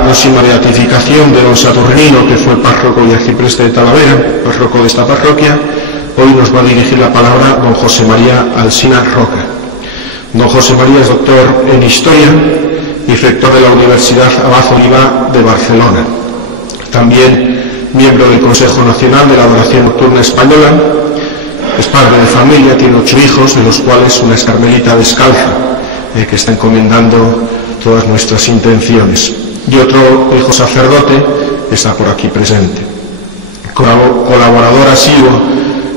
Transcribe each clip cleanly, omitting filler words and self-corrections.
la próxima beatificación de don Saturnino, que fue párroco y arcipreste de Talavera, párroco de esta parroquia, hoy nos va a dirigir la palabra don José María Alsina Roca. Don José María es doctor en Historia y rector de la Universidad Abad Oliva de Barcelona. También miembro del Consejo Nacional de la Adoración Nocturna Española. Es padre de familia, tiene 8 hijos, de los cuales una es carmelita descalza, que está encomendando todas nuestras intenciones. Y otro hijo sacerdote que está por aquí presente. Colaborador asiduo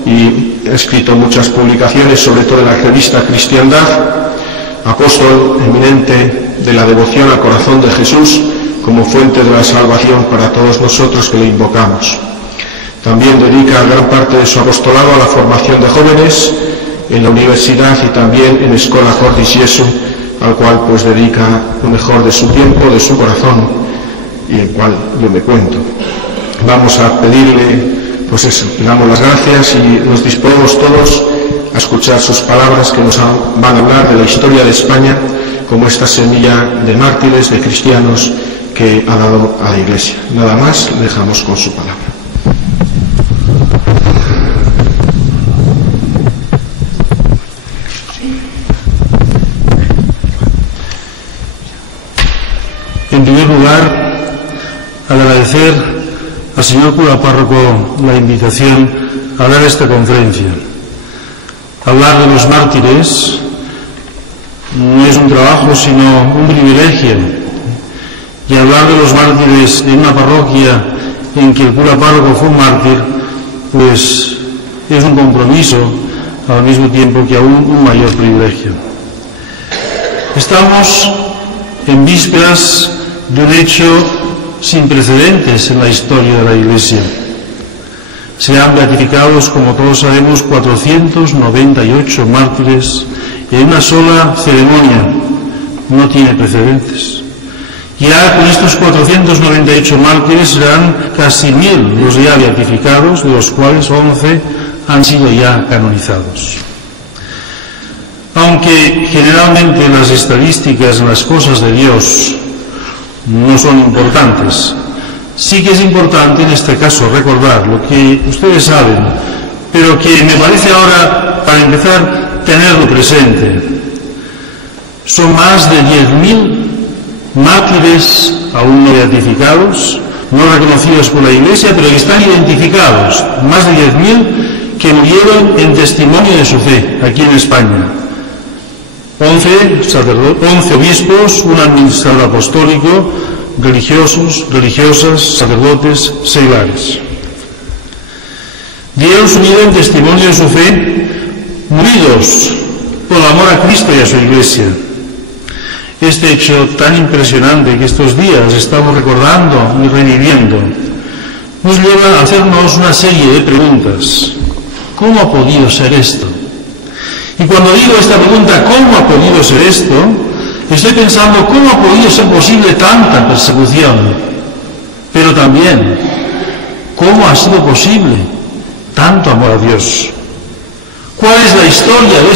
y ha escrito muchas publicaciones, sobre todo en la revista Cristiandad, apóstol eminente de la devoción al corazón de Jesús como fuente de la salvación para todos nosotros que le invocamos. También dedica gran parte de su apostolado a la formación de jóvenes en la universidad y también en Escola Cordis Jesu, al cual pues dedica lo mejor de su tiempo, de su corazón, y el cual yo me cuento. Vamos a pedirle, pues eso, le damos las gracias y nos disponemos todos a escuchar sus palabras que nos van a hablar de la historia de España como esta semilla de mártires, de cristianos que ha dado a la Iglesia. Nada más, le dejamos con su palabra. En primer lugar, agradecer al señor cura párroco la invitación a dar esta conferencia. Hablar de los mártires no es un trabajo, sino un privilegio. Y hablar de los mártires en una parroquia en que el cura párroco fue un mártir, pues es un compromiso al mismo tiempo que aún un mayor privilegio. Estamos en vísperas de un hecho sin precedentes en la historia de la Iglesia. Serán beatificados, como todos sabemos, 498 mártires en una sola ceremonia. No tiene precedentes. Ya con estos 498 mártires serán casi 1000 los ya beatificados, de los cuales 11 han sido ya canonizados. Aunque generalmente las estadísticas en las cosas de Dios no son importantes, sí que es importante en este caso recordar lo que ustedes saben, pero que me parece ahora, para empezar, tenerlo presente. Son más de 10.000 mártires aún no beatificados, no reconocidos por la Iglesia, pero que están identificados. Más de 10.000 que murieron en testimonio de su fe aquí en España. 11 obispos, un administrador apostólico, religiosos, religiosas, sacerdotes, seglares. Dieron su vida en testimonio de su fe, muridos por el amor a Cristo y a su Iglesia. Este hecho tan impresionante que estos días estamos recordando y reviviendo nos lleva a hacernos una serie de preguntas. ¿Cómo ha podido ser esto? Y cuando digo esta pregunta, ¿cómo ha podido ser esto?, estoy pensando cómo ha podido ser posible tanta persecución, pero también cómo ha sido posible tanto amor a Dios. ¿Cuál es la historia de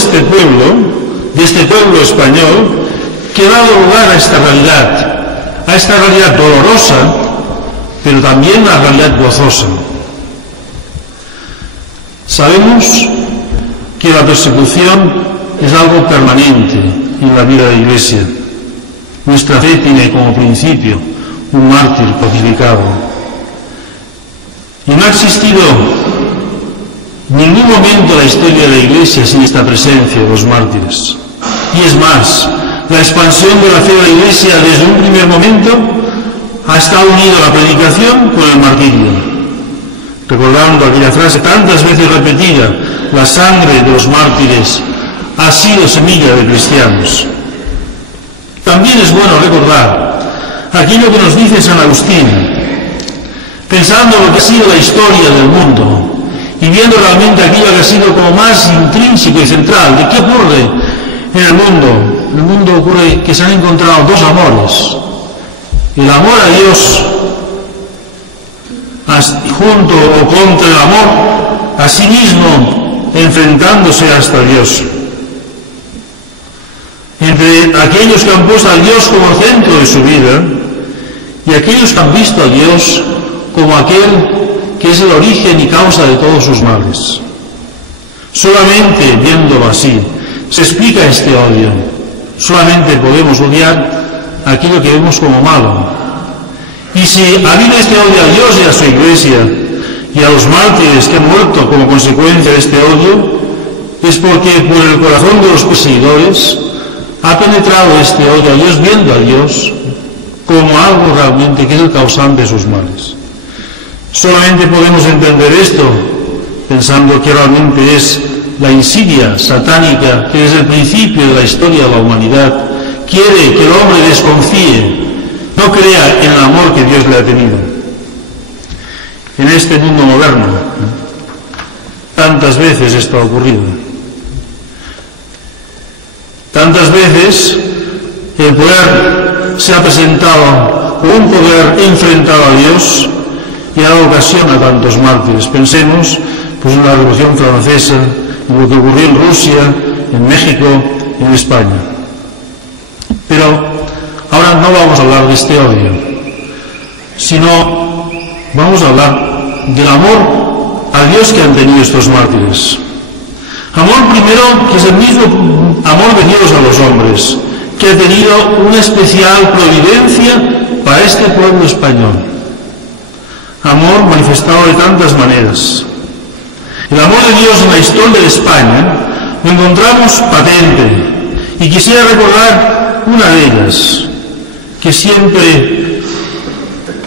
este pueblo español, que ha dado lugar a esta realidad dolorosa, pero también una realidad gozosa? Sabemos que la persecución es algo permanente en la vida de la Iglesia. Nuestra fe tiene como principio un mártir codificado. Y no ha existido ningún momento en la historia de la Iglesia sin esta presencia de los mártires. Y es más, la expansión de la fe de la Iglesia desde un primer momento ha estado unida a la predicación con el martirio. Recordando aquella frase tantas veces repetida, la sangre de los mártires ha sido semilla de cristianos. También es bueno recordar aquello que nos dice San Agustín, pensando en lo que ha sido la historia del mundo y viendo realmente aquello que ha sido como más intrínseco y central de qué ocurre en el mundo. En el mundo ocurre que se han encontrado dos amores: el amor a Dios junto o contra el amor a sí mismo, enfrentándose hasta Dios. Entre aquellos que han puesto a Dios como centro de su vida y aquellos que han visto a Dios como aquel que es el origen y causa de todos sus males. Solamente viéndolo así se explica este odio. Solamente podemos odiar aquello que vemos como malo. Y si ha habido este odio a Dios y a su Iglesia y a los mártires que han muerto como consecuencia de este odio, es porque por el corazón de los perseguidores ha penetrado este odio a Dios, viendo a Dios como algo realmente que es el causante de sus males. Solamente podemos entender esto pensando que realmente es la insidia satánica que desde el principio de la historia de la humanidad quiere que el hombre desconfíe, no crea en el amor que Dios le ha tenido. En este mundo moderno, tantas veces esto ha ocurrido. Tantas veces el poder se ha presentado como un poder enfrentado a Dios y ha dado ocasión a tantos mártires. Pensemos pues en la Revolución Francesa, en lo que ocurrió en Rusia, en México, en España. Pero ahora no vamos a hablar de este odio, sino vamos a hablar del amor a Dios que han tenido estos mártires. Amor primero, que es el mismo amor de Dios a los hombres, que ha tenido una especial providencia para este pueblo español. Amor manifestado de tantas maneras. El amor de Dios en la historia de España lo encontramos patente, y quisiera recordar una de ellas, que siempre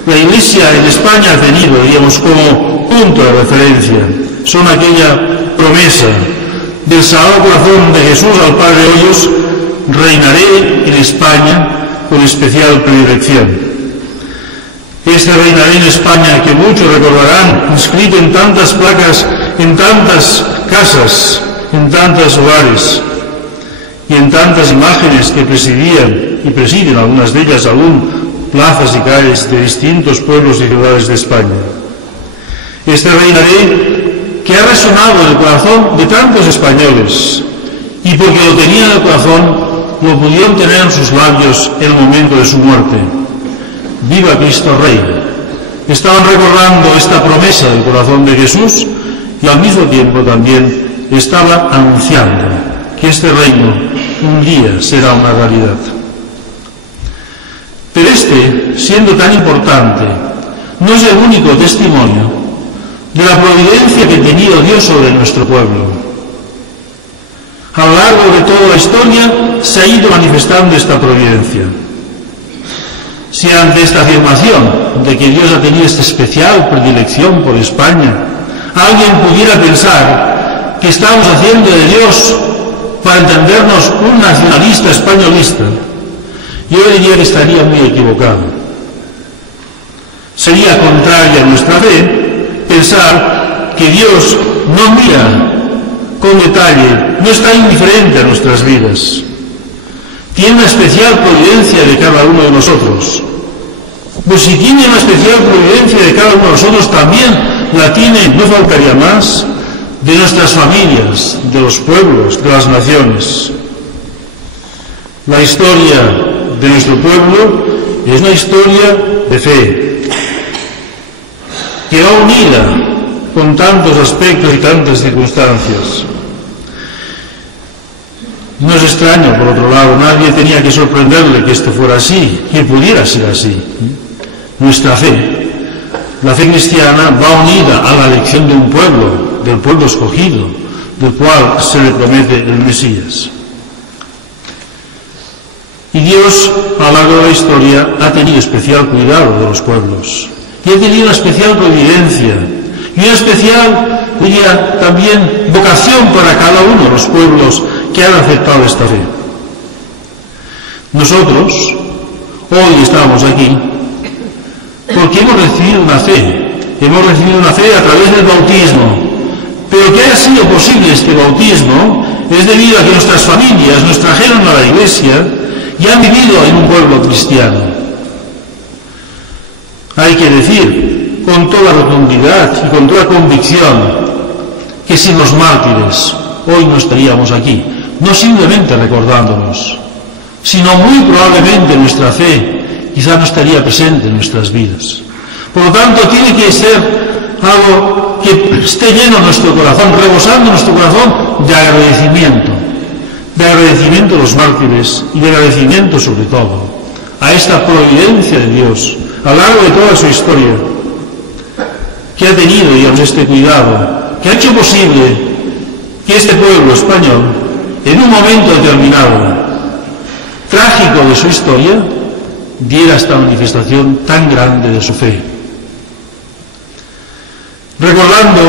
la Iglesia en España ha tenido, digamos, como punto de referencia. Son aquella promesa del Sagrado Corazón de Jesús al Padre Hoyos: reinaré en España con especial predilección. Este reinaré en España, que muchos recordarán, inscrito en tantas placas, en tantas casas, en tantos hogares y en tantas imágenes que presidían y presiden, algunas de ellas aún, plazas y calles de distintos pueblos y ciudades de España. Este reinaré que ha resonado en el corazón de tantos españoles, y porque lo tenían en el corazón, lo pudieron tener en sus labios en el momento de su muerte. ¡Viva Cristo Rey! Estaban recordando esta promesa del corazón de Jesús y al mismo tiempo también estaba anunciando que este reino un día será una realidad. Pero este, siendo tan importante, no es el único testimonio de la providencia que ha tenido Dios sobre nuestro pueblo. A lo largo de toda la historia se ha ido manifestando esta providencia. Si ante esta afirmación de que Dios ha tenido esta especial predilección por España, alguien pudiera pensar que estamos haciendo de Dios, para entendernos, un nacionalista españolista, yo diría que estaría muy equivocado. Sería contrario a nuestra fe pensar que Dios no mira con detalle, no está indiferente a nuestras vidas. Tiene una especial providencia de cada uno de nosotros. Pues si tiene una especial providencia de cada uno de nosotros, también la tiene, no faltaría más, de nuestras familias, de los pueblos, de las naciones. La historia de nuestro pueblo es una historia de fe, que va unida con tantos aspectos y tantas circunstancias. No es extraño, por otro lado, nadie tenía que sorprenderle que esto fuera así, que pudiera ser así. Nuestra fe, la fe cristiana, va unida a la elección de un pueblo, del pueblo escogido, del cual se le promete el Mesías. Y Dios, a lo largo de la historia, ha tenido especial cuidado de los pueblos, y ha tenido una especial providencia, y una especial, diría, también vocación para cada uno de los pueblos que han aceptado esta fe. Nosotros hoy estamos aquí porque hemos recibido una fe a través del bautismo, pero que haya sido posible este bautismo es debido a que nuestras familias nos trajeron a la Iglesia y han vivido en un pueblo cristiano. Hay que decir con toda rotundidad y con toda convicción que sin los mártires hoy no estaríamos aquí, no simplemente recordándonos, sino muy probablemente nuestra fe quizá no estaría presente en nuestras vidas. Por lo tanto, tiene que ser algo que esté lleno nuestro corazón, rebosando nuestro corazón de agradecimiento a los mártires y de agradecimiento sobre todo a esta providencia de Dios a lo largo de toda su historia, que ha tenido, digamos, este cuidado, que ha hecho posible que este pueblo español, en un momento determinado, trágico de su historia, diera esta manifestación tan grande de su fe. Recordando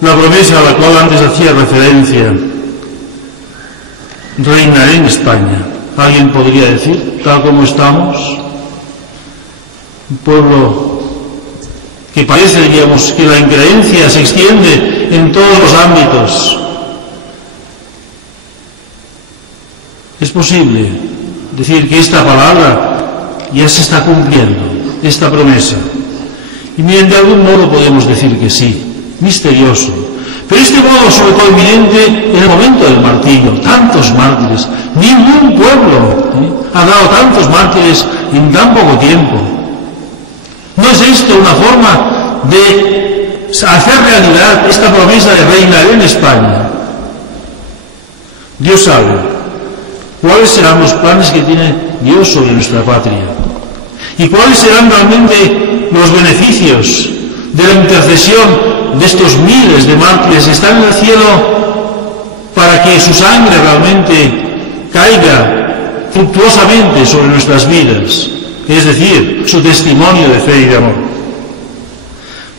la promesa a la cual antes hacía referencia, reinaré en España. Alguien podría decir, tal como estamos, un pueblo que parece, digamos, que la increencia se extiende en todos los ámbitos. Es posible decir que esta palabra ya se está cumpliendo, esta promesa. Y miren, de algún modo podemos decir que sí, misterioso. Pero este modo sobre todo evidente en el momento del martirio, tantos mártires, ningún pueblo ha dado tantos mártires en tan poco tiempo. ¿No es esto una forma de hacer realidad esta promesa de reinar en España? Dios sabe cuáles serán los planes que tiene Dios sobre nuestra patria y cuáles serán realmente los beneficios de la intercesión de estos miles de mártires que están en el cielo para que su sangre realmente caiga fructuosamente sobre nuestras vidas, es decir, su testimonio de fe y de amor.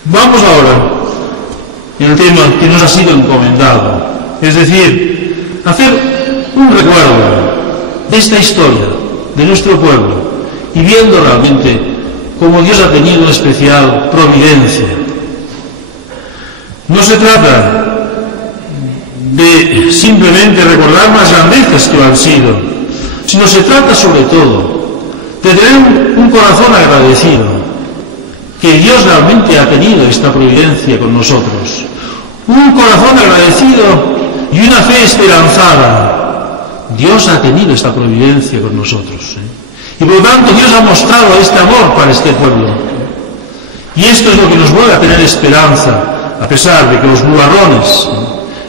Vamos ahora en el tema que nos ha sido encomendado, es decir, hacer un recuerdo de esta historia de nuestro pueblo y viendo realmente cómo Dios ha tenido una especial providencia. No se trata de simplemente recordar las grandezas que han sido, sino se trata sobre todo de tener un corazón agradecido, que Dios realmente ha tenido esta providencia con nosotros, un corazón agradecido y una fe esperanzada. Dios ha tenido esta providencia con nosotros, y por lo tanto Dios ha mostrado este amor para este pueblo, y esto es lo que nos vuelve a tener esperanza, a pesar de que los nubarrones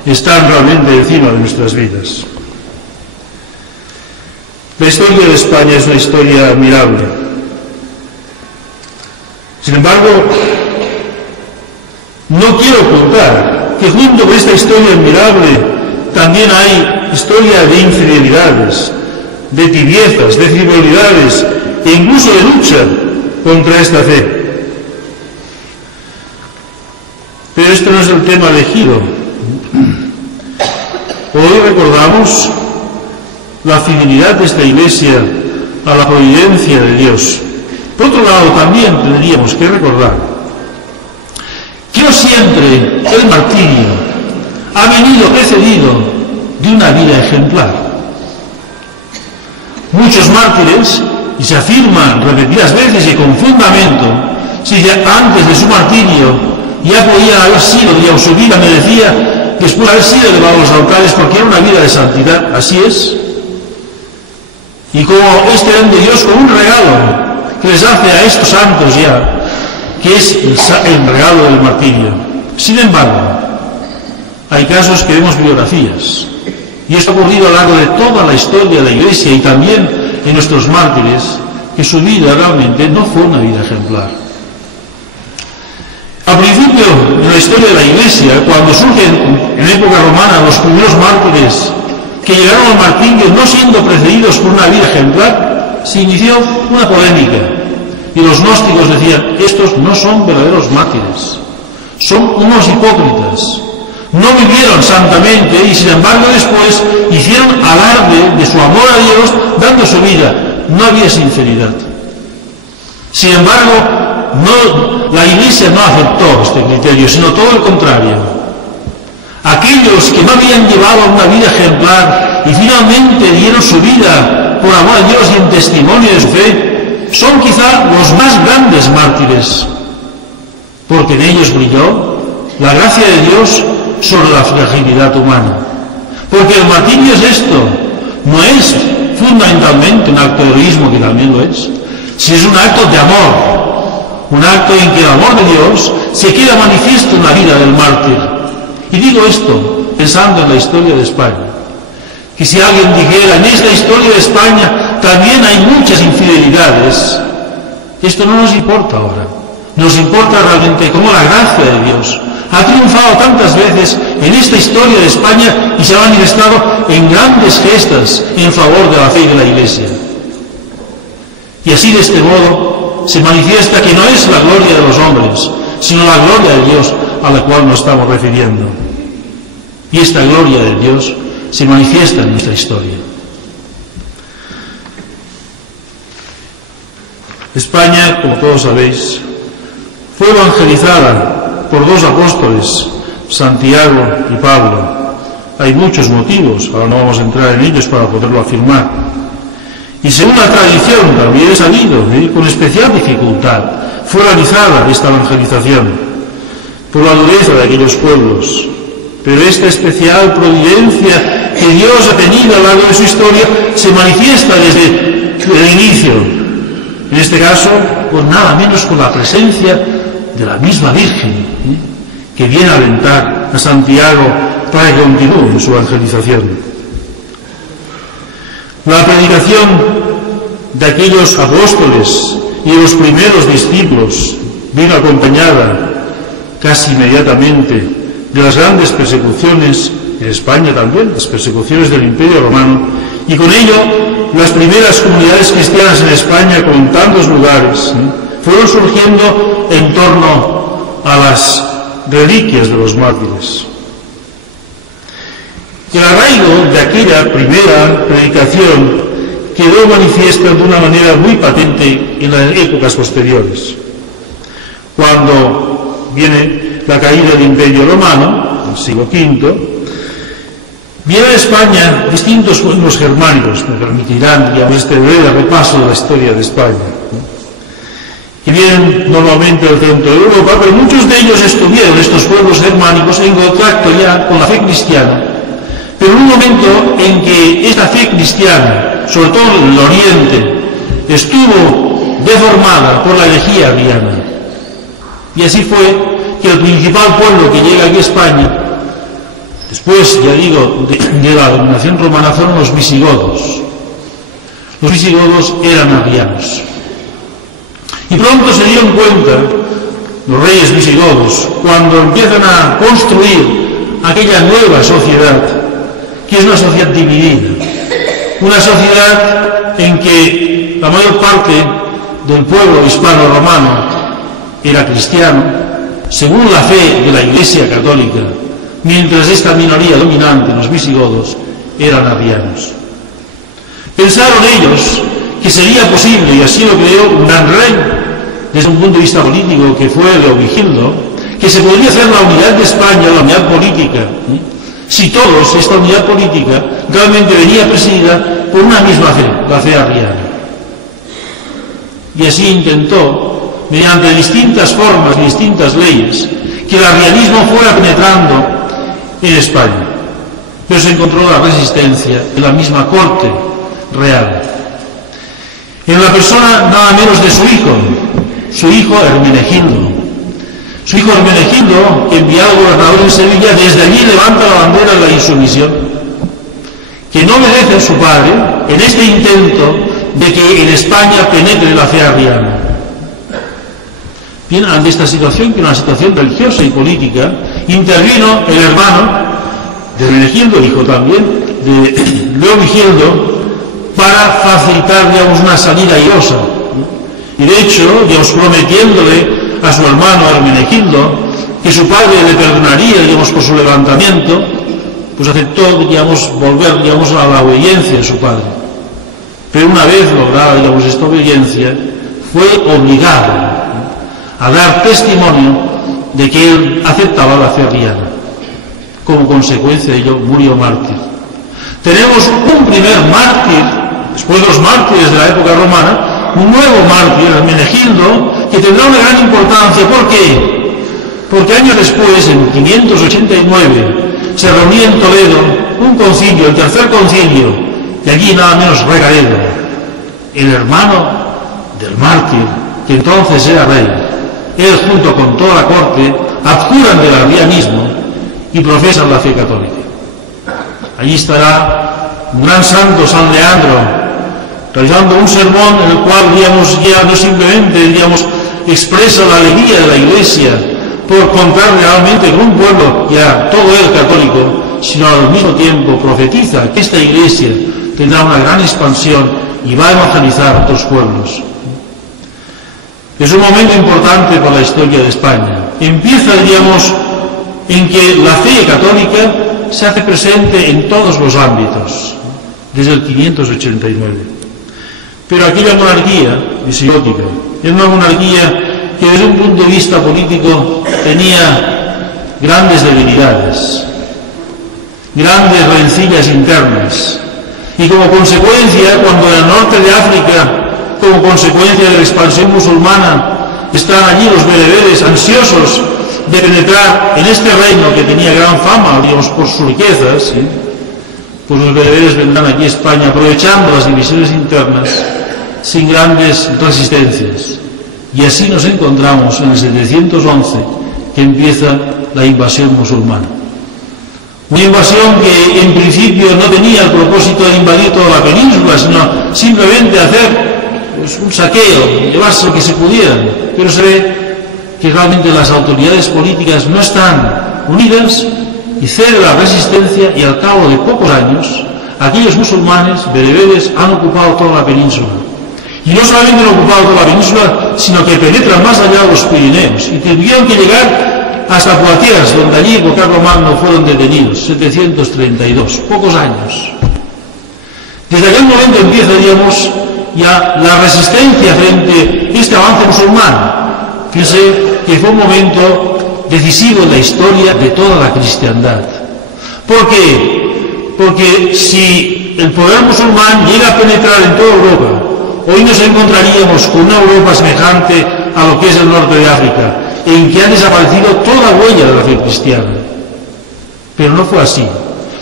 están realmente encima de nuestras vidas. La historia de España es una historia admirable. Sin embargo, no quiero ocultar que junto con esta historia admirable también hay historia de infidelidades, de tibiezas, de frivolidades e incluso de lucha contra esta fe. Pero este no es el tema elegido. Hoy recordamos la fidelidad de esta Iglesia a la providencia de Dios. Por otro lado, también tendríamos que recordar que no siempre el martirio ha venido precedido de una vida ejemplar. Muchos mártires, y se afirman repetidas veces y con fundamento, si antes de su martirio ya podía haber sido, digamos, su vida merecía después de haber sido elevado a los altares porque era una vida de santidad. Así es. Y como este ven de Dios como un regalo que les hace a estos santos ya, que es el regalo del martirio. Sin embargo, hay casos que vemos biografías, y esto ha ocurrido a lo largo de toda la historia de la Iglesia y también en nuestros mártires, que su vida realmente no fue una vida ejemplar. Al principio, en la historia de la Iglesia, cuando surgen en época romana los primeros mártires que llegaron al martirio no siendo precedidos por una vida ejemplar, se inició una polémica. Y los gnósticos decían, estos no son verdaderos mártires, son unos hipócritas. No vivieron santamente y sin embargo después hicieron alarde de su amor a Dios dando su vida. No había sinceridad. Sin embargo, la Iglesia no aceptó este criterio, sino todo el contrario. Aquellos que no habían llevado una vida ejemplar y finalmente dieron su vida por amor a Dios y en testimonio de su fe, son quizá los más grandes mártires, porque en ellos brilló la gracia de Dios sobre la fragilidad humana. Porque el martirio es esto, no es fundamentalmente un acto de heroísmo, que también lo es, si es un acto de amor, un acto en que el amor de Dios se queda manifiesto en la vida del mártir. Y digo esto pensando en la historia de España, que si alguien dijera, en esta historia de España también hay muchas infidelidades, esto no nos importa ahora. Nos importa realmente cómo la gracia de Dios ha triunfado tantas veces en esta historia de España y se ha manifestado en grandes gestas en favor de la fe y de la Iglesia. Y así, de este modo, se manifiesta que no es la gloria de los hombres, sino la gloria de Dios a la cual nos estamos refiriendo. Y esta gloria de Dios se manifiesta en nuestra historia. España, como todos sabéis, fue evangelizada por dos apóstoles, Santiago y Pablo. Hay muchos motivos, ahora no vamos a entrar en ellos para poderlo afirmar. Y según la tradición, también es sabido, con especial dificultad, fue realizada esta evangelización por la dureza de aquellos pueblos. Pero esta especial providencia que Dios ha tenido a lo largo de su historia se manifiesta desde el inicio. En este caso, con nada menos con la presencia de la misma Virgen, que viene a alentar a Santiago para que continúe en su evangelización. La predicación de aquellos apóstoles y de los primeros discípulos vino acompañada casi inmediatamente de las grandes persecuciones en España también, las persecuciones del Imperio Romano, y con ello las primeras comunidades cristianas en España con tantos lugares fueron surgiendo en torno a las reliquias de los mártires. El arraigo de aquella primera predicación quedó manifiesto de una manera muy patente en las épocas posteriores. Cuando viene la caída del Imperio Romano, en el siglo V, viene a España distintos pueblos germánicos, me permitirán, digamos, este breve repaso de la historia de España, que vienen normalmente al centro de Europa, pero muchos de ellos estuvieron, estos pueblos germánicos, en contacto ya con la fe cristiana. Pero en un momento en que esta fe cristiana, sobre todo en el Oriente, estuvo deformada por la herejía ariana. Y así fue que el principal pueblo que llega aquí a España, después, ya digo, de la dominación romana, fueron los visigodos. Los visigodos eran arianos. Y pronto se dieron cuenta, los reyes visigodos, cuando empiezan a construir aquella nueva sociedad, que es una sociedad dividida, una sociedad en que la mayor parte del pueblo hispano-romano era cristiano, según la fe de la Iglesia católica, mientras esta minoría dominante, los visigodos, eran arrianos. Pensaron ellos que sería posible, y así lo creó un gran rey, desde un punto de vista político, que fue Leovigildo, que se podría hacer la unidad de España, la unidad política, si todos, esta unidad política, realmente venía presidida por una misma fe, la fe arriana. Y así intentó, mediante distintas formas y distintas leyes, que el arrianismo fuera penetrando en España. Pero se encontró la resistencia en la misma corte real. En la persona nada menos de su hijo Hermenegildo. Su hijo Hermenegildo, enviado gobernador en Sevilla, desde allí levanta la bandera de la insumisión, que no merece a su padre en este intento de que en España penetre la fe arriana. Bien, ante esta situación, que era una situación religiosa y política, intervino el hermano de Hermenegildo, hijo también de Leovigildo, para facilitar, digamos, una salida airosa. Y de hecho, digamos, prometiéndole a su hermano Hermenegildo que su padre le perdonaría, digamos, por su levantamiento, pues aceptó, digamos, volver, digamos, a la obediencia de su padre. Pero una vez lograda, digamos, esta obediencia, fue obligado a dar testimonio de que él aceptaba la fe arriana. Como consecuencia de ello, murió mártir. Tenemos un primer mártir, después de los mártires de la época romana, un nuevo mártir, Hermenegildo, que tendrá una gran importancia. ¿Por qué? Porque años después, en 589, se reunía en Toledo un concilio, el tercer concilio, de allí nada menos Recaredo, el hermano del mártir, que entonces era rey. Él, junto con toda la corte, abjuran del arrianismo y profesan la fe católica. Allí estará un gran santo, San Leandro, realizando un sermón en el cual, digamos, ya no simplemente, digamos, expresa la alegría de la Iglesia por contar realmente con un pueblo ya todo él católico, sino al mismo tiempo profetiza que esta Iglesia tendrá una gran expansión y va a evangelizar a otros pueblos. Es un momento importante para la historia de España. Empieza, digamos, en que la fe católica se hace presente en todos los ámbitos, desde el 589. Pero aquella monarquía visigótica era una monarquía que desde un punto de vista político tenía grandes debilidades, grandes rencillas internas, y como consecuencia, cuando en el norte de África, como consecuencia de la expansión musulmana, están allí los bereberes ansiosos de penetrar en este reino que tenía gran fama, digamos, por sus riquezas, ¿sí? Pues los bereberes vendrán aquí a España aprovechando las divisiones internas sin grandes resistencias. Y así nos encontramos en el 711, que empieza la invasión musulmana. Una invasión que en principio no tenía el propósito de invadir toda la península, sino simplemente hacer pues, un saqueo, llevarse lo que se pudiera. Pero se ve que realmente las autoridades políticas no están unidas y cede la resistencia, y al cabo de pocos años aquellos musulmanes bereberes han ocupado toda la península. Y no solamente han ocupado toda la península, sino que penetran más allá de los Pirineos y tuvieron que llegar hasta Poitiers, donde allí por Carlomagno fueron detenidos, 732, pocos años. Desde aquel momento empieza, digamos, ya la resistencia frente a este avance musulmán. Fíjense que fue un momento decisivo en la historia de toda la cristiandad. ¿Por qué? Porque si el poder musulmán llega a penetrar en toda Europa, hoy nos encontraríamos con una Europa semejante a lo que es el norte de África, en que ha desaparecido toda huella de la fe cristiana. Pero no fue así.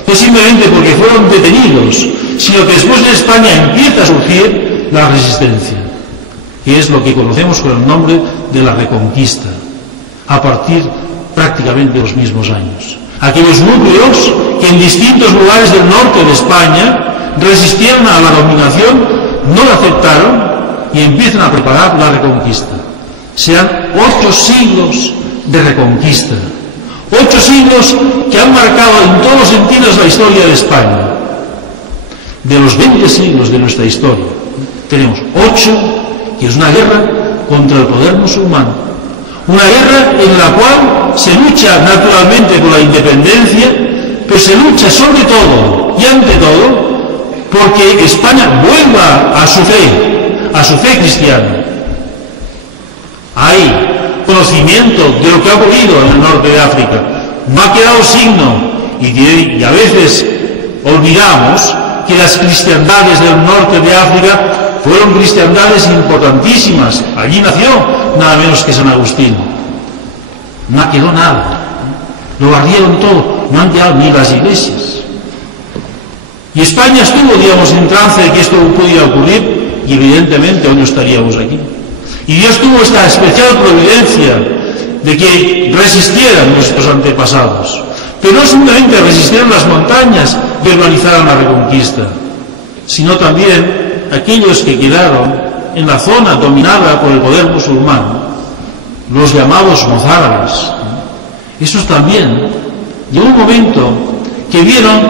No simplemente porque fueron detenidos, sino que después de España empieza a surgir la resistencia, que es lo que conocemos con el nombre de la Reconquista, a partir prácticamente de los mismos años. Aquellos núcleos que en distintos lugares del norte de España resistieron a la dominación, no la aceptaron y empiezan a preparar la Reconquista. Serán 8 siglos de Reconquista, 8 siglos que han marcado en todos los sentidos la historia de España. De los 20 siglos de nuestra historia, tenemos 8, que es una guerra contra el poder musulmán. Una guerra en la cual se lucha naturalmente por la independencia, pero se lucha sobre todo y ante todo porque España vuelva a su fe cristiana. Hay conocimiento de lo que ha ocurrido en el norte de África. No ha quedado signo, y a veces olvidamos que las cristiandades del norte de África fueron cristiandades importantísimas. Allí nació nada menos que San Agustín. No quedó nada. Lo barrieron todo. No han quedado ni las iglesias. Y España estuvo, digamos, en trance de que esto pudiera ocurrir, y evidentemente hoy no estaríamos aquí. Y Dios tuvo esta especial providencia de que resistieran nuestros antepasados. Pero no simplemente resistieron las montañas y organizaron la Reconquista, sino también aquellos que quedaron en la zona dominada por el poder musulmán, los llamados mozárabes. Esos también llegó un momento que vieron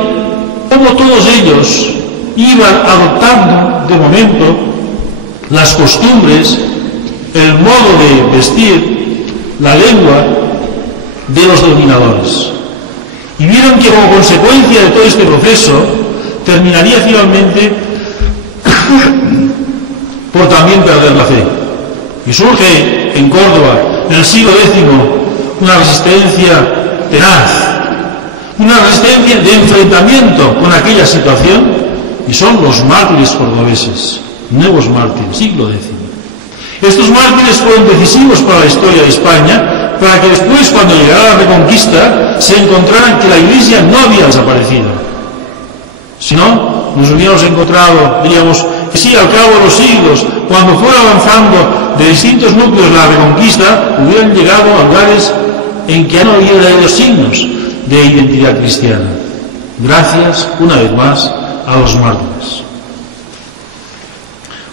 cómo todos ellos iban adoptando de momento las costumbres, el modo de vestir, la lengua de los dominadores. Y vieron que como consecuencia de todo este proceso terminaría finalmente por también perder la fe. Y surge en Córdoba, en el siglo X, una resistencia tenaz, una resistencia de enfrentamiento con aquella situación, y son los mártires cordobeses, nuevos mártires, siglo X. Estos mártires fueron decisivos para la historia de España, para que después, cuando llegara la Reconquista, se encontraran que la Iglesia no había desaparecido. Si no, nos hubiéramos encontrado, diríamos, que sí, al cabo de los siglos, cuando fuera avanzando de distintos núcleos la reconquista, hubieran llegado a lugares en que no había los signos de identidad cristiana. Gracias, una vez más, a los mártires.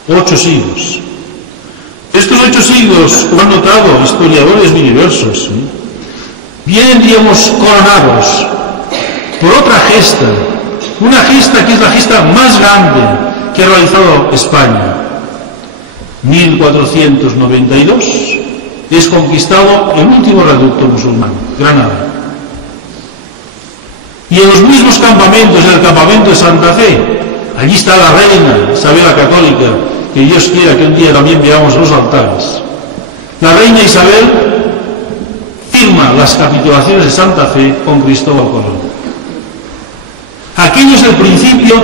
8 siglos. Estos 8 siglos, como han notado historiadores muy diversos, vienen, digamos, coronados por otra gesta, una gesta que es la gesta más grande que ha realizado España. 1492 es conquistado el último reducto musulmán, Granada. Y en los mismos campamentos, en el campamento de Santa Fe, allí está la reina Isabel la Católica, que Dios quiera que un día también veamos los altares. La reina Isabel firma las capitulaciones de Santa Fe con Cristóbal Colón. Aquello es el principio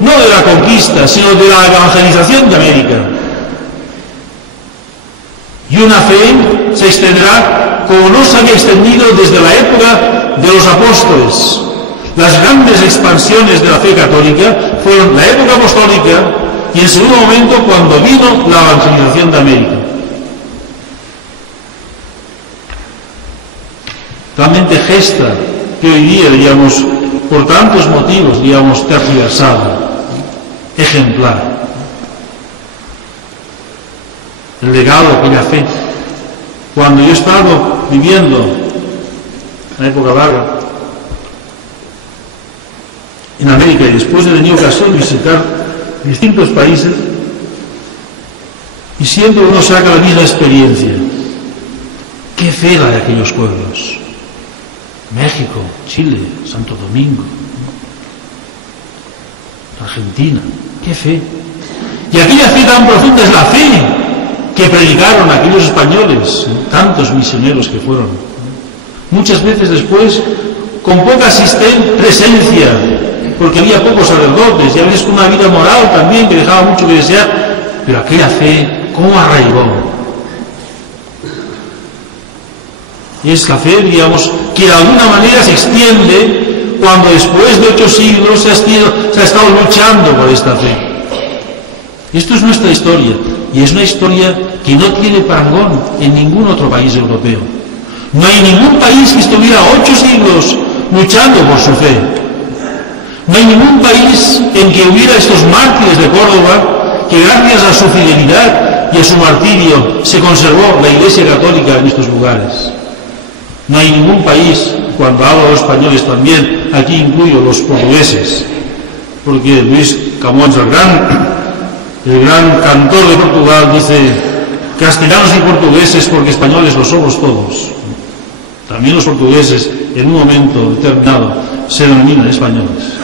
no de la conquista, sino de la evangelización de América. Y una fe se extenderá como no se había extendido desde la época de los apóstoles. Las grandes expansiones de la fe católica fueron la época apostólica y en segundo momento cuando vino la evangelización de América. Realmente gesta que hoy día, digamos, por tantos motivos, digamos, tergiversada, ejemplar. El legado de aquella fe. Cuando yo he estado viviendo una época larga en América y después he tenido ocasión de visitar distintos países y siempre uno saca la misma experiencia. Qué fe la de aquellos pueblos. México, Chile, Santo Domingo, Argentina, qué fe. Y aquella fe tan profunda es la fe que predicaron aquellos españoles, tantos misioneros que fueron. Muchas veces después, con poca presencia, porque había pocos sacerdotes, y a veces con una vida moral también que dejaba mucho que desear, pero aquella fe, ¿cómo arraigó? Y es la fe, digamos, que de alguna manera se extiende cuando después de 8 siglos se ha estado luchando por esta fe. Esto es nuestra historia, y es una historia que no tiene parangón en ningún otro país europeo. No hay ningún país que estuviera 8 siglos luchando por su fe. No hay ningún país en que hubiera estos mártires de Córdoba que gracias a su fidelidad y a su martirio se conservó la Iglesia Católica en estos lugares. No hay ningún país, cuando hablo de los españoles también, aquí incluyo los portugueses, porque Luis Camões, el gran cantor de Portugal, dice: castellanos y portugueses porque españoles lo somos todos. También los portugueses, en un momento determinado, se denominan españoles.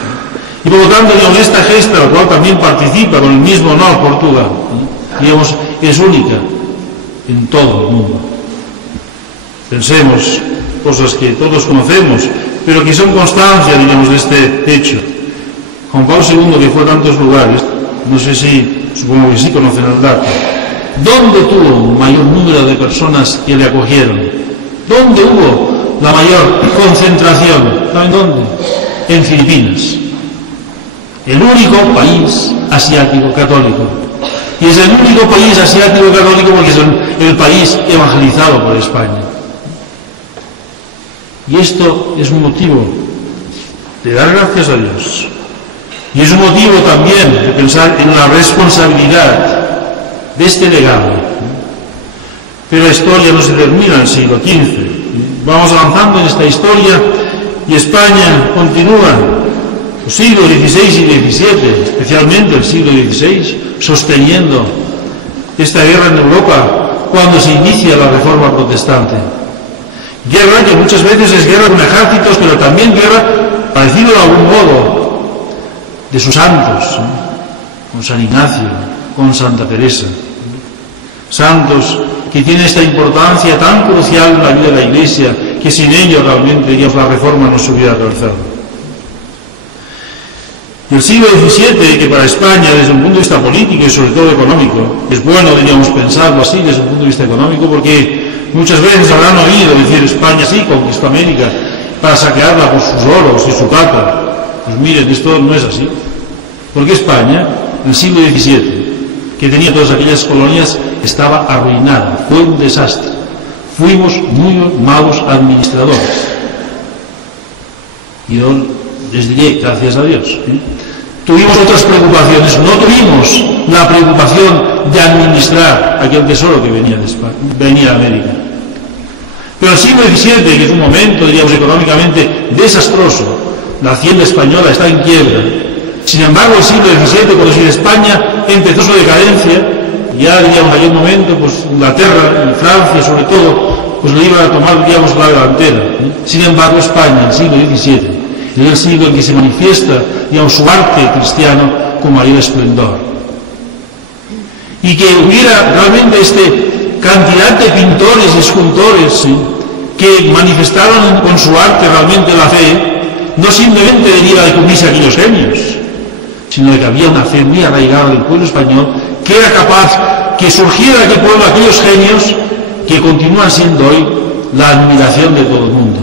Y por lo tanto, digamos, esta gesta, la cual también participa con el mismo honor Portugal, digamos, es única en todo el mundo. Pensemos cosas que todos conocemos, pero que son constancia, digamos, de este hecho. Juan Pablo II, que fue a tantos lugares, no sé si, supongo que sí conocen el dato, ¿dónde tuvo un mayor número de personas que le acogieron? ¿Dónde hubo la mayor concentración? ¿Saben dónde? En Filipinas. El único país asiático católico. Y es el único país asiático católico porque es el país evangelizado por España. Y esto es un motivo de dar gracias a Dios. Y es un motivo también de pensar en la responsabilidad de este legado. Pero la historia no se termina en el siglo XV. Vamos avanzando en esta historia y España continúa los siglos XVI y XVII, especialmente el siglo XVI, sosteniendo esta guerra en Europa cuando se inicia la Reforma Protestante. Guerra que muchas veces es guerra con ejércitos, pero también guerra, parecido de algún modo, de sus santos, con San Ignacio, con Santa Teresa. Santos que tienen esta importancia tan crucial en la vida de la Iglesia, que sin ellos realmente, digamos, la Reforma no se hubiera realizado. Y el siglo XVII, que para España, desde un punto de vista político y sobre todo económico, es bueno, diríamos, pensarlo así desde un punto de vista económico, porque muchas veces habrán oído decir España sí conquistó América para saquearla por sus oros y su plata. Pues miren, esto no es así. Porque España, en el siglo XVII, que tenía todas aquellas colonias estaba arruinada, fue un desastre. Fuimos muy malos administradores. Y yo les diré, gracias a Dios. Tuvimos otras preocupaciones, no tuvimos la preocupación de administrar aquel tesoro que venía de España, venía de América. Pero el siglo XVII, que es un momento, diríamos, económicamente desastroso, la hacienda española está en quiebra. Sin embargo, el siglo XVII, cuando España empezó su decadencia, ya diríamos en aquel momento, pues Inglaterra y Francia sobre todo, pues le iban a tomar, diríamos, la delantera. Sin embargo, España, el siglo XVII, es el siglo en que se manifiesta, digamos, su arte cristiano con mayor esplendor. Y que hubiera realmente cantidad de pintores y escultores, ¿sí?, que manifestaron con su arte realmente la fe, no simplemente deriva de que hubiese aquellos genios, sino de que había una fe muy arraigada del pueblo español, que era capaz que surgiera de aquel pueblo aquellos genios que continúan siendo hoy la admiración de todo el mundo.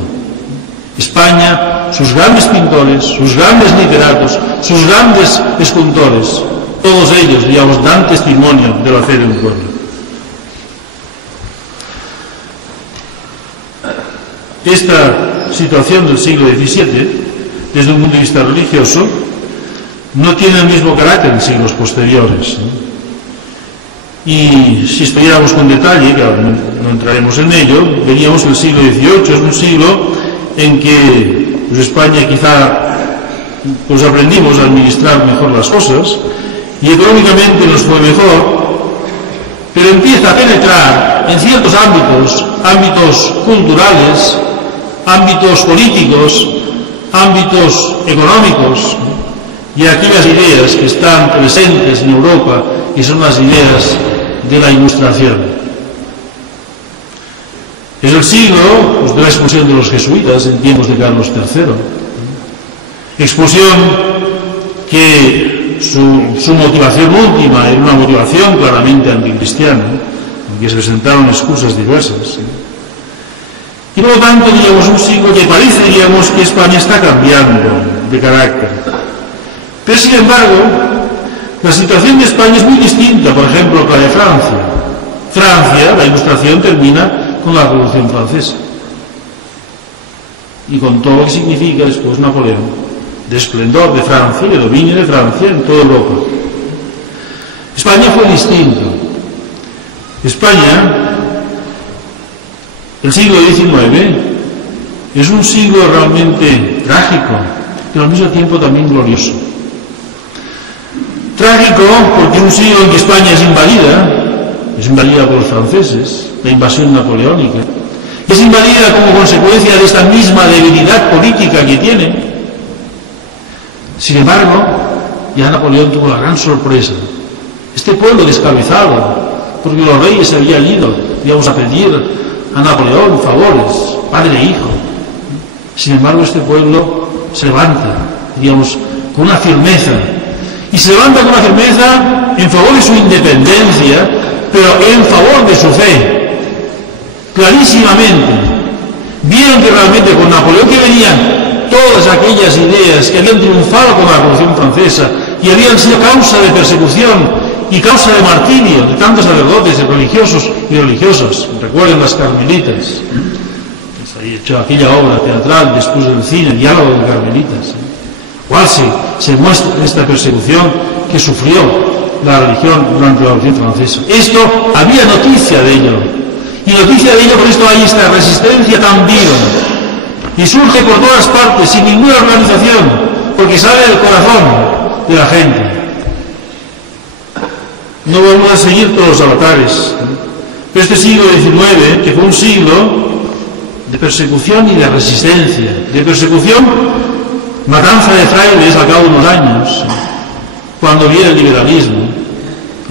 España, sus grandes pintores, sus grandes literatos, sus grandes escultores, todos ellos, digamos, dan testimonio de la fe de un pueblo. Esta situación del siglo XVII, desde un punto de vista religioso, no tiene el mismo carácter en siglos posteriores. Y si estudiáramos con detalle, que ahora no entraremos en ello, veríamos el siglo XVIII, es un siglo en que pues, España quizá pues aprendimos a administrar mejor las cosas y económicamente nos fue mejor, pero empieza a penetrar en ciertos ámbitos culturales, ámbitos políticos, ámbitos económicos, y aquellas ideas que están presentes en Europa, que son las ideas de la Ilustración. Es el siglo pues, de la expulsión de los jesuitas en tiempos de Carlos III. Expulsión que su motivación última era una motivación claramente anticristiana, en que se presentaron excusas diversas. Y por lo tanto, digamos, un siglo que parece, digamos, que España está cambiando de carácter. Pero, sin embargo, la situación de España es muy distinta, por ejemplo, que la de Francia. Francia, la Ilustración termina con la Revolución Francesa. Y con todo lo que significa después Napoleón, de esplendor de Francia, de dominio de Francia en toda Europa. España fue distinto. España, el siglo XIX, es un siglo realmente trágico, pero al mismo tiempo también glorioso. Trágico porque es un siglo en que España es invadida por los franceses, la invasión napoleónica, es invadida como consecuencia de esta misma debilidad política que tiene. Sin embargo, ya Napoleón tuvo la gran sorpresa. Este pueblo descabezado, porque los reyes se habían ido, íbamos a pedir a Napoleón favores, padre e hijo. Sin embargo, este pueblo se levanta, digamos, con una firmeza, y se levanta con una firmeza en favor de su independencia, pero en favor de su fe, clarísimamente. Vieron que realmente con Napoleón que venían todas aquellas ideas que habían triunfado con la Revolución Francesa y habían sido causa de persecución y causa de martirio de tantos sacerdotes, de religiosos y religiosas. Recuerden las carmelitas. Se ha hecho aquella obra teatral después del cine, Diálogo de Carmelitas. ¿Cuál se muestra esta persecución que sufrió la religión durante la Revolución Francesa? Esto, había noticia de ello. Y noticia de ello, por esto hay esta resistencia tan viva. Y surge por todas partes, sin ninguna organización, porque sale del corazón de la gente. No vamos a seguir todos los avatares. Pero este siglo XIX, que fue un siglo de persecución y de resistencia, de persecución, matanza de frailes al cabo de unos años, cuando viene el liberalismo,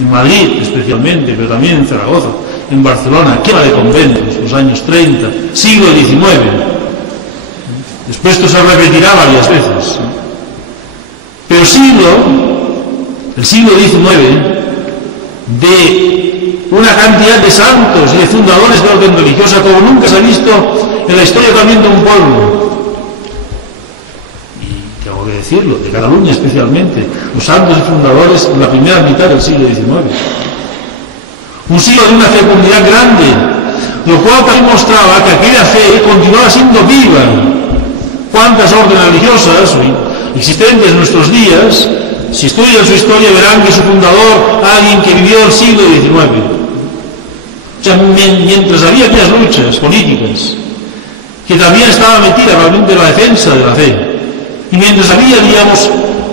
en Madrid especialmente, pero también en Zaragoza, en Barcelona, quema de conventos, los años 30, siglo XIX. Después esto se repetirá varias veces. Pero el siglo XIX, de una cantidad de santos y de fundadores de orden religiosa como nunca se ha visto en la historia también de un pueblo. Y tengo que decirlo, de Cataluña especialmente, los santos y fundadores en la primera mitad del siglo XIX. Un siglo de una fecundidad grande, lo cual también mostraba que aquella fe continuaba siendo viva. ¿Cuántas órdenes religiosas existentes en nuestros días, si estudian su historia, verán que su fundador, alguien que vivió el siglo XIX? O sea, mientras había aquellas luchas políticas, que también estaba metida realmente en la defensa de la fe, y mientras había, digamos,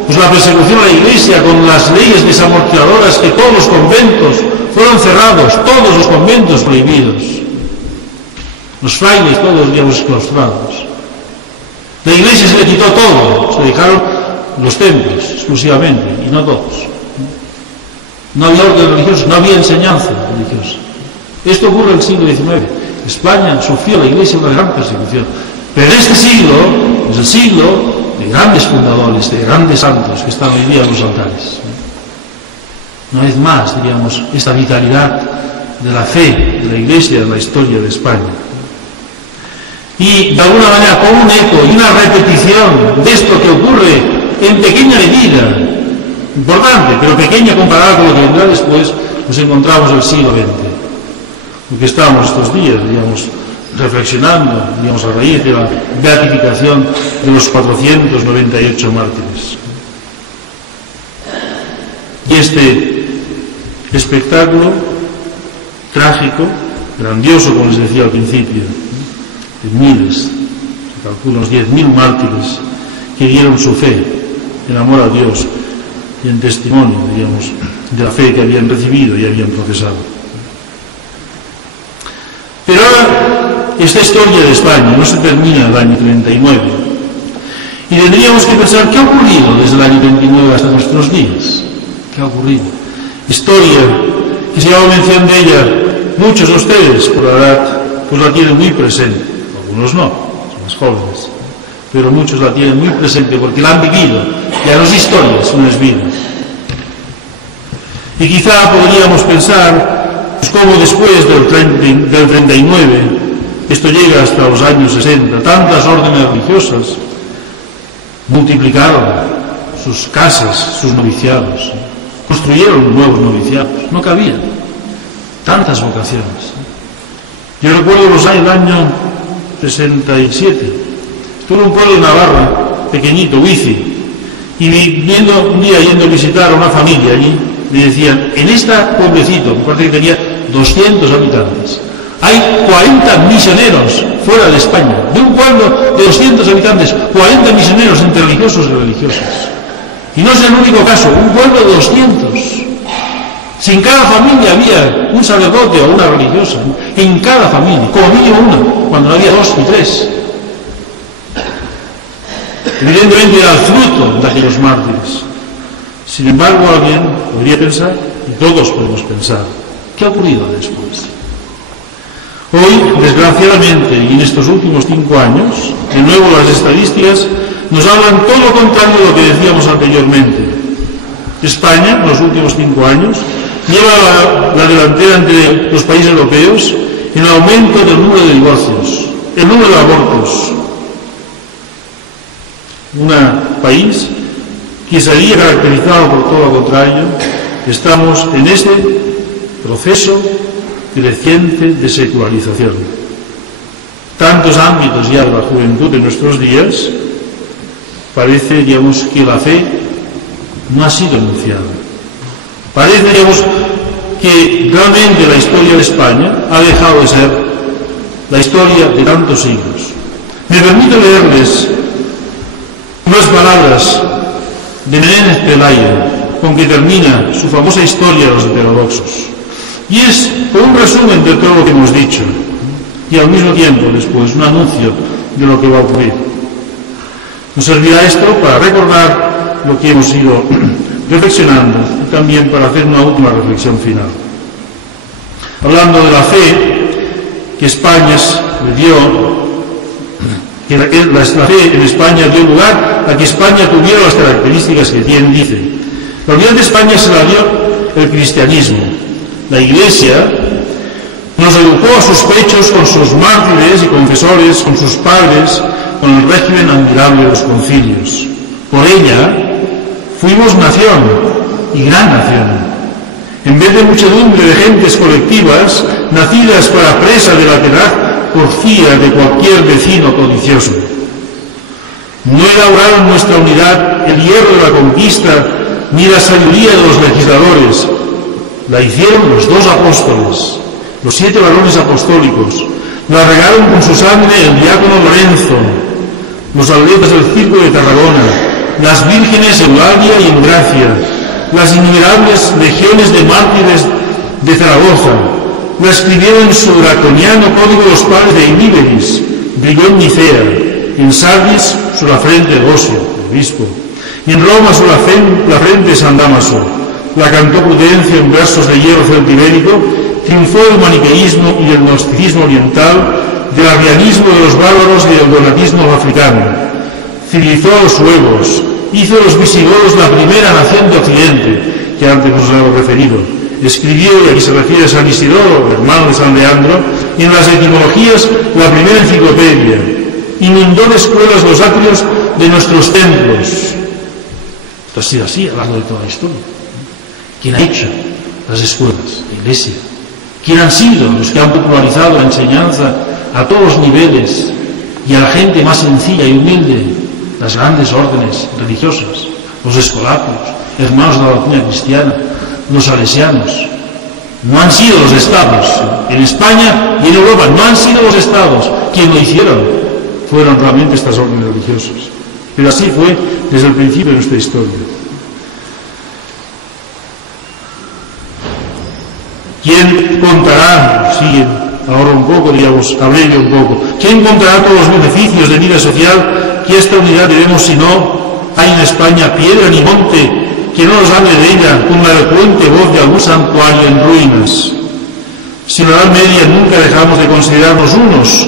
pues la persecución a la Iglesia con las leyes desamortizadoras, que todos los conventos fueron cerrados, todos los conventos prohibidos, los frailes todos, digamos, claustrados. La Iglesia se le quitó todo, se dejaron los templos exclusivamente, y no todos. No había orden religioso, no había enseñanza religiosa. Esto ocurre en el siglo XIX. España sufrió, la Iglesia, una gran persecución. Pero este siglo es el siglo de grandes fundadores, de grandes santos que están hoy día en los altares. Una vez más, diríamos, esta vitalidad de la fe de la Iglesia en la historia de España. Y de alguna manera, con un eco y una repetición de esto que ocurre en pequeña medida, importante, pero pequeña comparada con lo que vendrá después, nos encontramos en el siglo XX. Porque estamos estos días, digamos, reflexionando, digamos, a raíz de la beatificación de los 498 mártires. Y este espectáculo trágico, grandioso, como les decía al principio, de miles, se calcula unos 10.000 mártires que dieron su fe en amor a Dios y en testimonio, digamos, de la fe que habían recibido y habían profesado. Pero ahora, esta historia de España no se termina en el año 39. Y tendríamos que pensar qué ha ocurrido desde el año 29 hasta nuestros días. ¿Qué ha ocurrido? Historia que, si hago mención de ella, muchos de ustedes, por la edad, pues la tienen muy presente. Algunos no, son más jóvenes. Pero muchos la tienen muy presente porque la han vivido. Ya no es historia, no es vida. Y quizá podríamos pensar pues, cómo después del 39, esto llega hasta los años 60, tantas órdenes religiosas multiplicaron sus casas, sus noviciados, construyeron nuevos noviciados, no cabían tantas vocaciones. Yo recuerdo los años del año 67, estuve en un pueblo de Navarra, pequeñito, Huici, y viendo un día yendo a visitar a una familia allí, me decían, en este pueblecito, me parece que tenía 200 habitantes, hay 40 misioneros fuera de España, de un pueblo de 200 habitantes, 40 misioneros entre religiosos y religiosas. Y no es el único caso, un pueblo de 200. Si en cada familia había un sacerdote o una religiosa, en cada familia, como mínimo una, cuando no había 2 y 3. Evidentemente era el fruto de aquellos mártires. Sin embargo, alguien podría pensar, y todos podemos pensar, ¿qué ha ocurrido después? Hoy, desgraciadamente, y en estos últimos 5 años, de nuevo las estadísticas nos hablan todo lo contrario de lo que decíamos anteriormente. España, en los últimos 5 años, lleva la delantera entre los países europeos en el aumento del número de divorcios, el número de abortos. Un país que sería caracterizado por todo lo contrario. Estamos en este proceso creciente de secularización. Tantos ámbitos ya de la juventud en nuestros días, parece, digamos, que la fe no ha sido anunciada. Parece, digamos, que realmente la historia de España ha dejado de ser la historia de tantos siglos. Me permito leerles unas palabras de Menéndez Pelayo, con que termina su famosa historia de los heterodoxos. Y es un resumen de todo lo que hemos dicho, y al mismo tiempo, después, un anuncio de lo que va a ocurrir. Nos servirá esto para recordar lo que hemos ido reflexionando y también para hacer una última reflexión final. Hablando de la fe que España le dio, que la fe en España dio lugar a que España tuviera las características que tiene, dice. La unidad de España se la dio el cristianismo. La Iglesia nos educó a sus pechos con sus mártires y confesores, con sus padres, con el régimen admirable de los concilios. Por ella fuimos nación y gran nación. En vez de muchedumbre de gentes colectivas, nacidas para presa de la tenaz porfía de cualquier vecino codicioso. No elaboraron nuestra unidad el hierro de la conquista ni la sabiduría de los legisladores. La hicieron los 2 apóstoles, los 7 varones apostólicos. La regaron con su sangre el diácono Lorenzo, los atletas del Circo de Tarragona, las vírgenes Eulalia y Engracia, las innumerables legiones de mártires de Zaragoza. La escribieron en su draconiano código los padres de Iníberis, brilló en Nicea, en Sardis sobre la frente de Osio, el obispo, y en Roma sobre la frente de San Dámaso. La cantó Prudencio en versos de hierro celtibérico, triunfó del maniqueísmo y del gnosticismo oriental, del arrianismo de los bárbaros y del donatismo africano. Civilizó a los suevos, hizo de los visigodos la primera nación de Occidente, que antes nos hemos referido. Escribió, y aquí se refiere a San Isidoro, hermano de San Leandro, y en las etimologías la primera enciclopedia. Inundó de escuelas los atrios de nuestros templos. Esto ha sido así a lo largo de toda la historia. ¿Quién ha hecho las escuelas? La Iglesia. ¿Quién han sido los que han popularizado la enseñanza a todos los niveles y a la gente más sencilla y humilde? Las grandes órdenes religiosas, los escolapos, hermanos de la doctrina cristiana, los salesianos. No han sido los estados. En España y en Europa no han sido los estados quienes lo hicieron. Fueron realmente estas órdenes religiosas. Pero así fue desde el principio de nuestra historia. ¿Quién contará, sigue ahora un poco, digamos, abrevio un poco, quién contará todos los beneficios de vida social que esta unidad debemos si no hay en España piedra ni monte que no nos hable de ella con la elocuente voz de algún santuario en ruinas? Si en la Edad Media nunca dejamos de considerarnos unos